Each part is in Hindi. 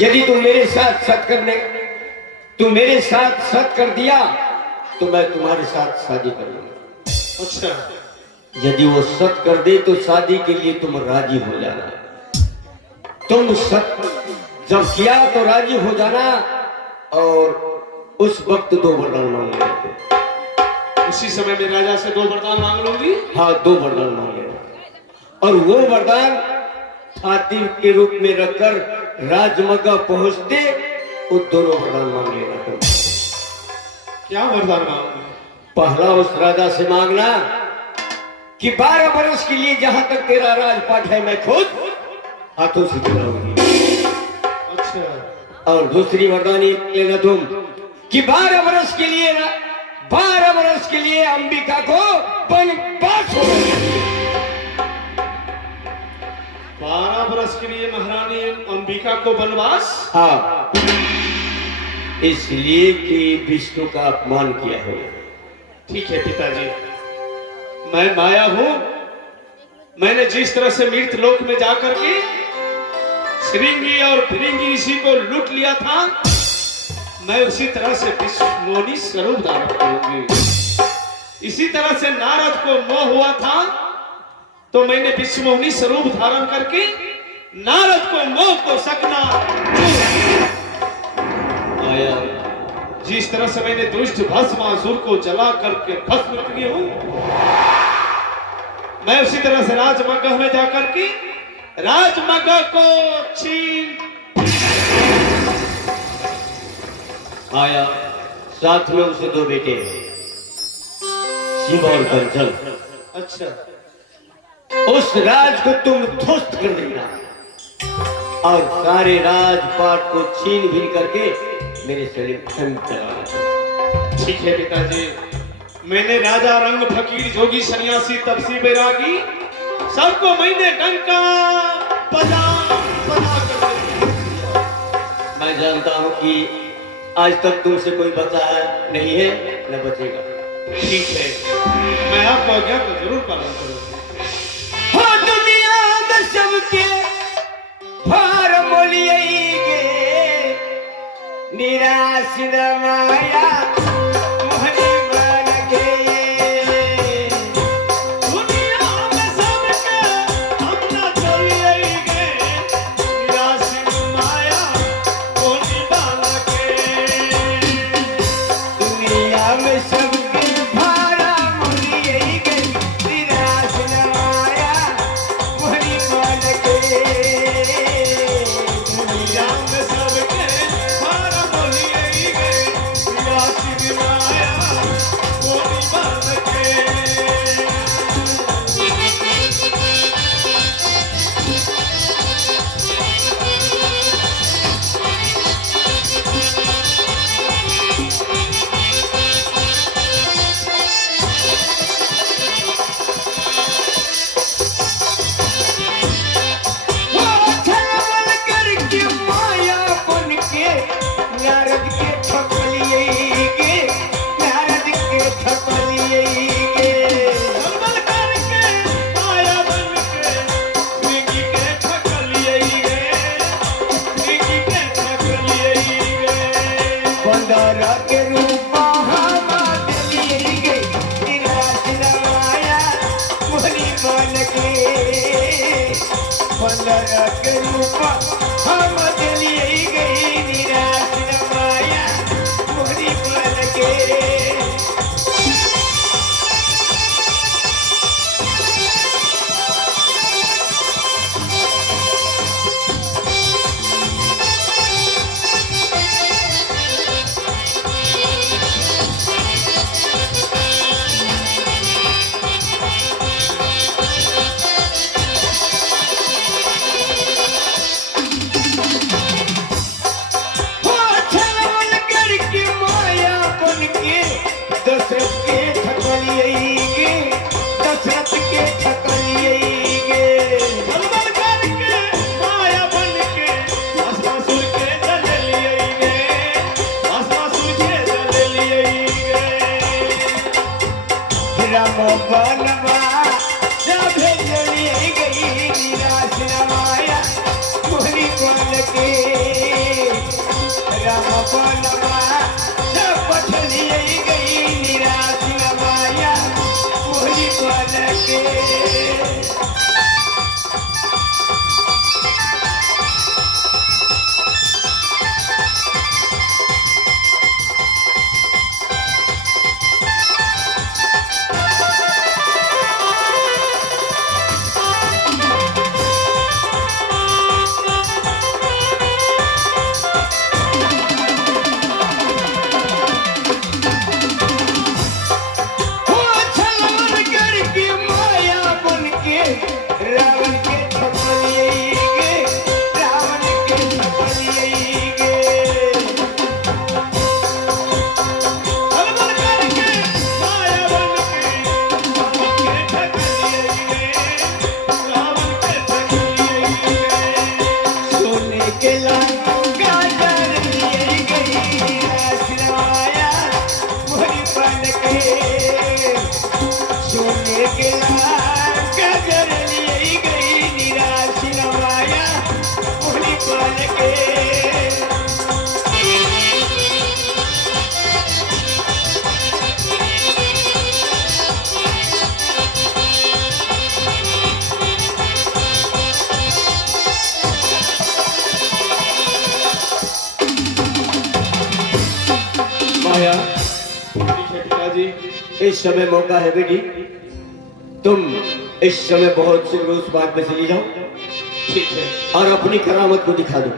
यदि तुम मेरे साथ सत कर दिया तो मैं तुम्हारे साथ शादी कर लूंगा। अच्छा, यदि वो सत कर दे तो शादी के लिए तुम राजी हो जाना। तुम सत जब किया तो राजी हो जाना और उस वक्त 2 वरदान मांग लेना। उसी समय में राजा से 2 वरदान मांग लूंगी। हाँ, 2 वरदान मांग लेना और वो वरदान छाती के रूप में रखकर राजमगा पहुंचते वो दोनों वरदान मांग लेना। तुम क्या वरदान मांगोगे? पहला उस राजा से मांगना कि 12 वर्ष के लिए जहां तक तेरा राजपाट है मैं खुद हाथों से चलाऊंगी। अच्छा। और दूसरी वरदान ये लेना तुम कि 12 वर्ष के लिए अंबिका को वनवास हो। 12 वर्ष के लिए महारानी अंबिका को वनवास। हाँ, इसलिए कि विष्णु का अपमान किया है। ठीक है पिताजी, मैं माया हूं। मैंने जिस तरह से मृत लोक में जाकर के श्रृंगी और फिरिंगी ऋषि को लूट लिया था, मैं उसी तरह से विष्णुमोनी स्वरूप धारण करूंगी। इसी तरह से नारद को मोह हुआ था तो मैंने विष्णुमोनी स्वरूप धारण करके नारद को मोह को सकना आया। जिस तरह से मैंने दुष्ट भस्मासुर को जला करके भस्म किया हूं, मैं उसी तरह से राजमगा में जाकर के राजमगा को छीन। आया। साथ में उसे 2 बेटे हैं, शिव और कंचन। अच्छा। उस राज को तुम ध्वस्त कर देना और सारे राजपाट को छीन भीन करके मेरे शरीर खंड चलाना। ठीक है पिताजी, मैंने राजा रंग फकीर जोगी सन्यासी तपसी बैरागी सबको मैंने डंका बजा बजा कर। मैं जानता हूं कि आज तक तुमसे कोई बचा नहीं है न बचेगा। ठीक है, मैं आपको आज्ञा को जरूर पालन करूंगा। हो दुनिया में सबके भार मोलिएगे, निराश न माया मोहनी बन के। दुनिया में सबके हम न चलिएगे, निराश न माया मोहनी बन के। दुनिया में सबके भार मोलिएगे, निराश न माया मोहनी बन के। दुनिया में सबके भार मोलिएगे, निराश न माया मोहनी बन के। वो छलवल करके माया बन के नारद के ठग लिएगे, नारद के ठग लिएगे। छलबल करके माया बन के श्रृंगी के ठग लिएगे, श्रृंगी के ठग लिएगे। बंदर के रूप हम दिलिएगे, निराश न माया मोहनी बन के। बंदर के रूप हम दिलिएगे, निराश न माया मोहनी बन के। हो छलवल करके माया बन के दशरथ के ठग लिएगे, दशरथ के ठग लिएगे। छलबल करके माया बन के भस्मासुर के जल लिएगे, भस्मासुर के जल लिएगे। राम बनवा जब भेजलिए गई, निराश न माया मोहनी बन के। राम बनवा सब पठलिए गई निराश माया मोहरी बन के। माया ठीक है पिताजी। इस समय मौका है बेटी, तुम इस समय बहुत शीघ्र उस बाग में चली जाओ ठीक है। और अपनी करामत को दिखा दो।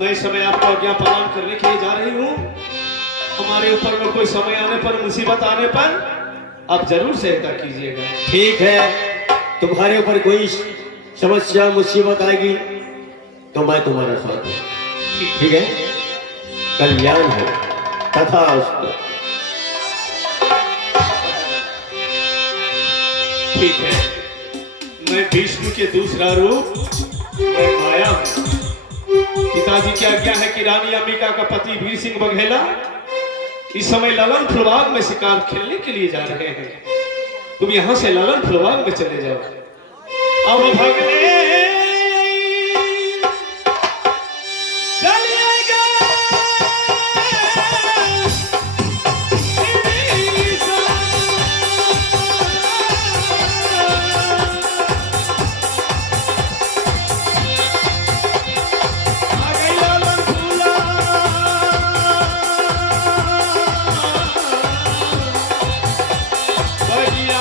मैं इस समय आपका आज्ञा पालन करने के लिए जा रही हूँ। हमारे ऊपर में कोई समय आने पर, मुसीबत आने पर आप जरूर सहायता कीजिएगा। ठीक है, तुम्हारे ऊपर कोई समस्या मुसीबत आएगी तो मैं तुम्हारा साथ हूँ। ठीक है, कल्याण है तथा ठीक है। मैं विष्णु के दूसरा रूप मैं माया हूँ। पिताजी की आज्ञा है कि रानी अंबिका का पति वीर सिंह बघेला इस समय ललन फुलबाग में शिकार खेलने के लिए जा रहे हैं। तुम यहाँ से ललन फुलबाग में चले जाओ। अब भगले बढ़िया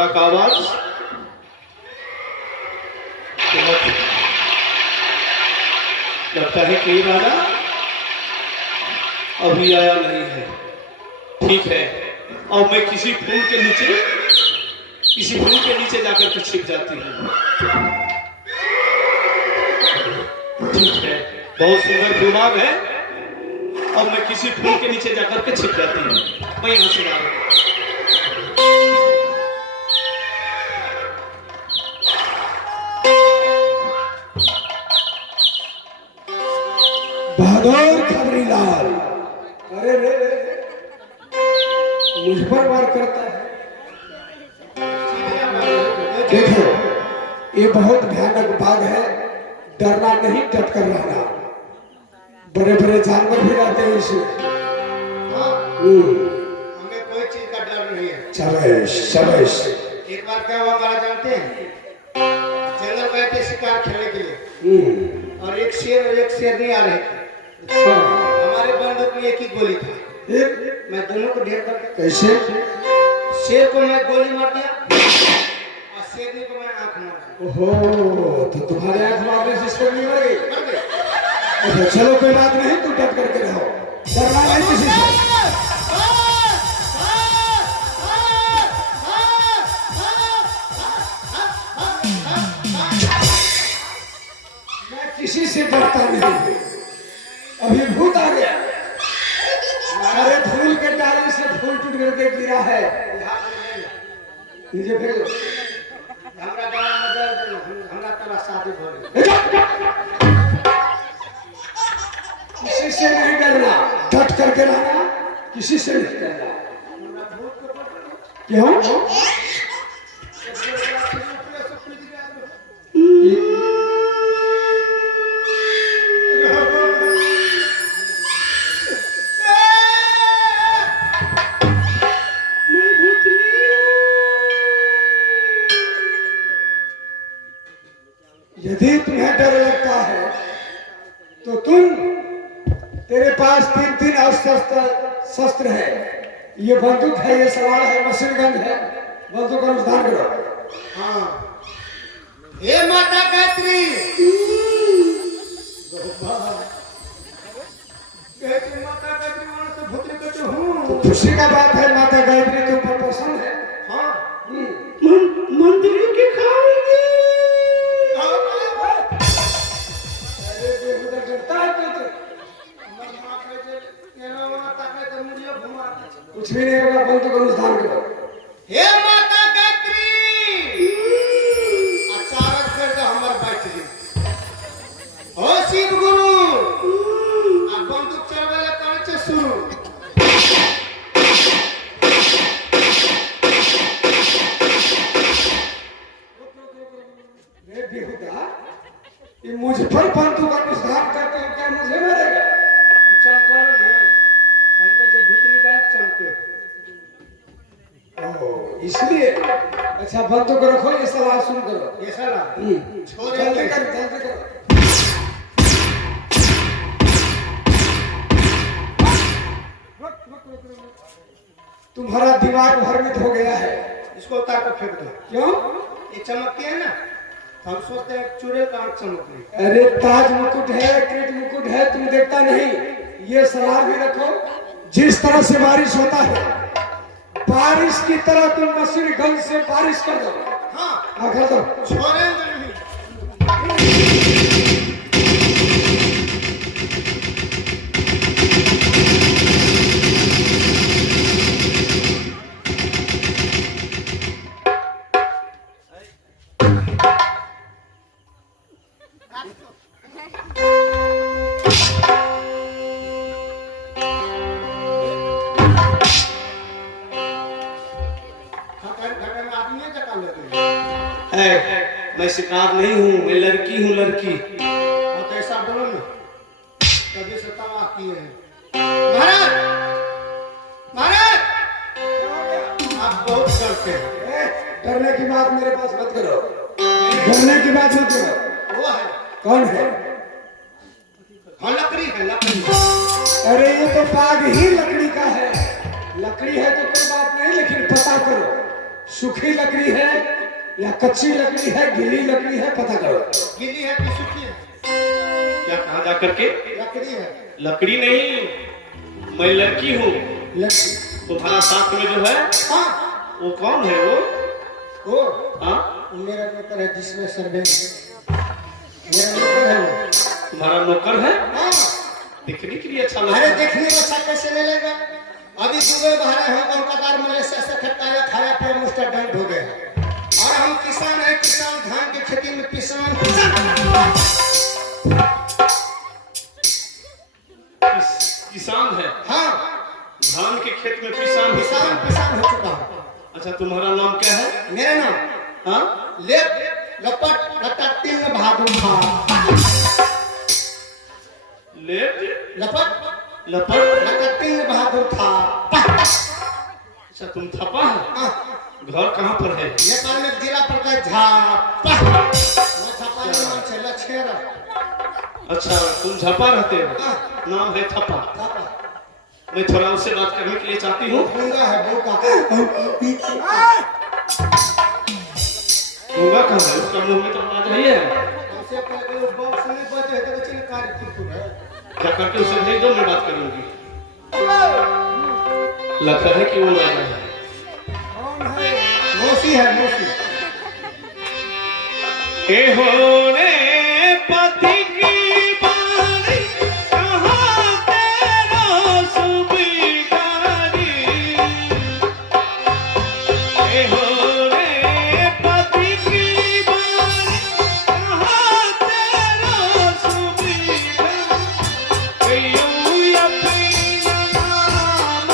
घोड़ा का आवाज लगता है कि ये राजा अभी आया नहीं है। ठीक है, और मैं किसी फूल के नीचे जाकर के छिप जाती हूँ। ठीक है, बहुत सुंदर फूलबाग है, और मैं किसी फूल के नीचे जाकर के छिप जाती हूँ। मैं यहाँ से जा रहा हूँ। बहादुर खबरीलाल, अरे रे मुझ पर वार करता है। देखो, ये बहुत भयानक बाग है, डरना नहीं, डट कर रहना। बड़े बड़े जानवर भी रहते हैं इसमें। हमें कोई चीज का डर नहीं है। शाबाश शाबाश। एक बार क्या हुआ हमारा जानते हैं, जंगल गए थे शिकार खेलने के लिए, और एक शेर और एक शेरनी आ रहे थे। हमारे बंदूक में एक ही गोली था, मैं दोनों को ढेर कर। कैसे? शेर को मैं गोली मार दिया और शेरनी को मैं आंख मार दिया। ओहो, तो तुम्हारे आंख मारने से शेरनी मर गई। अच्छा चलो, कोई बात नहीं, तू डट करके रहो, डरना नहीं किसी से। मैं किसी से डरता नहीं। अभी भूत आ गया, अरे फूल के डाली से फूल टूट करके गिरा है, नीचे फेंक दो। हमरा गला में दर्द है, हमरा तरह शादी हो गई। किसी से नहीं डरना, डट करके रहना, किसी से नहीं डरना। क्यों? यदि तुम्हें डर लगता है तो तेरे पास 3 शस्त्र है। ये बंदूक है, ये सवाल है, मशीन गन है। बंदूक का अनुधान करो। हाँ, हे माता गायत्री, माता गायत्री मानो तो भूतनी को तो हूँ। तो खुशी का बात है, माता गायत्री तुम पर प्रसन्न है। हाँ, मंदिर के खाओगे। कुछ भी नहीं होगा, बंदूक का अनुधान करो। हे माता गायत्री, अचानक कर दो हमर बैठ गई। हो शिव गुरु, अब बंदूक चलवे ले करे छे शुरू। रे बेहुदा, ये मुझ पर बंदूक का अनुधान करते हो, क्या मुझे मारेगा? चमको नहीं, हमको जो भूतनी गायब चमके। इसलिए अच्छा, बंदूक रखो, ये सवाल सुन करो। ये साला छोड़ जल्दी कर, जल्दी करो। तुम्हारा दिमाग भ्रमित हो गया है। इसको उतार कर फेंक दो। क्यों? ये चमकती है ना, हम सोचते हैं चूड़े का आंख चमक रही। अरे ताज मुकुट है, किरीट मुकुट है, तुम देखता नहीं। ये सवाल भी रखो, जिस तरह से बारिश होता है, बारिश की तरह तुम मशीन गन से बारिश कर दो। हाँ, कर दो। छोड़ेंगे नहीं। मैं शिकार नहीं हूँ, मैं लड़की हूँ, लड़की। और तो ऐसा बोलो ना, कभी से तबाह किए हैं। महाराज, महाराज, आप बहुत डरते हैं। डरने की बात मेरे पास मत करो, डरने की बात मत करो। वो है कौन है? हाँ, लकड़ी है, लकड़ी। अरे ये तो बाग ही लकड़ी का है। लकड़ी है तो कोई बात नहीं, लेकिन पता करो, सूखी लकड़ी है या कच्ची लकड़ी है, गीली लकड़ी है, पता करो। गीली है कि सूखी है? क्या कहा जा करके? लकड़ी है। लकड़ी नहीं, मैं लड़की हूँ। लकड़ी। तुम्हारा साथ में जो है हाँ, वो कौन है? वो हाँ, मेरा नौकर है जिसमें सर्वे मेरा नौकर है वो। तुम्हारा नौकर है? हाँ। दिखने के लिए अच्छा लगता अरे है। देखने में अच्छा कैसे मिलेगा? अभी दुबई बाहर हम और कतार मलेशिया से खटाया खाया पे मिस्टर डंट हो गए। और हम किसान है, किसान धान की खेती में किसान किसान है। हाँ, धान के खेत में किसान हो चुका है। किसान हो चुका हूँ। अच्छा, तुम्हारा नाम क्या है? मेरा नाम हाँ, लेप लपट लटातीन बहादुर था। लेट लपट लपट। लटातीन बहादुर था। अच्छा, तुम थपा है? हाँ, घर कहाँ पर है? नेपाल में जिला पड़ता है झापा। मैं झापा में नाम से लछेरा। अच्छा, तुम झपा रहते हो, हाँ। नाम है थपा। झापा। मैं थोड़ा उससे बात करने के लिए चाहती हूँ। गूंगा है, गूंगा। गूंगा कहाँ है? उसका मुंह में तो आवाज नहीं है। हमसे पहले वो बॉक्स में बजे है तो बच्चे ने कार्य कुरकुर है। क्या करके उसे भेज दो, मैं बात करूंगी। लगता है कि वो राजा है। कौन है? मौसी है, मौसी। हे होने पति की बारी, कहाँ तेरा सुबिगारी। हे होने पति की बारी, कहाँ तेरा सुबिगारी। कयूं अपना नाम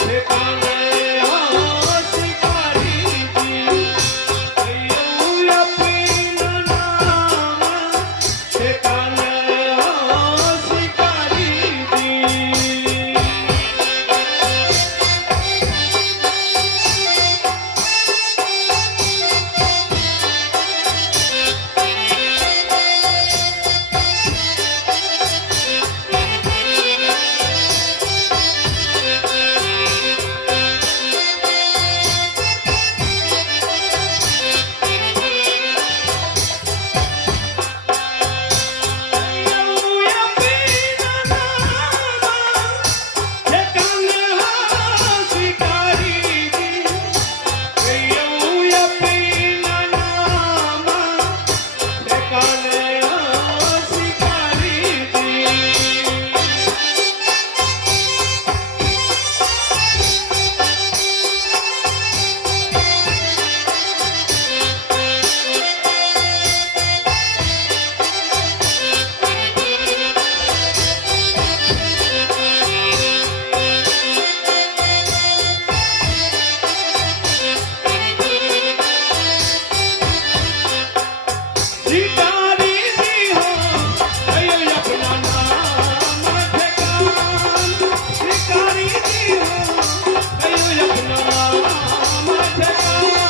ठिकाने हो शिकारी की। कयूं अपना नाम ठिकाने हो शिकारी की। शिकारी जी हो, कयूं अपना नाम ठिकाना। शिकारी जी हो, कयूं अपना नाम ठिकाना।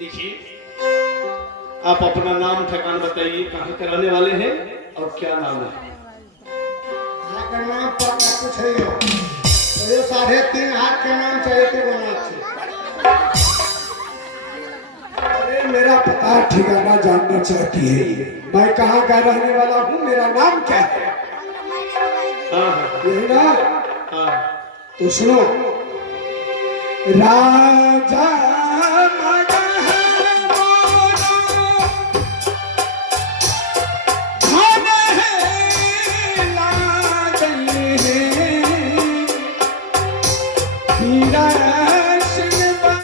देखिए, आप अपना नाम ठिकाना बताइए, कहाँ के रहने वाले हैं और क्या नाम है? आपका नाम पर कुछ है यो। तो ये 3.5 हाथ के नाम चाहिए थे बना थे। अरे मेरा पता ठिकाना जानना चाहती है ये। मैं कहाँ का रहने वाला हूँ, मेरा नाम क्या है? हाँ हाँ यही ना? हाँ। तो सुनो। राजा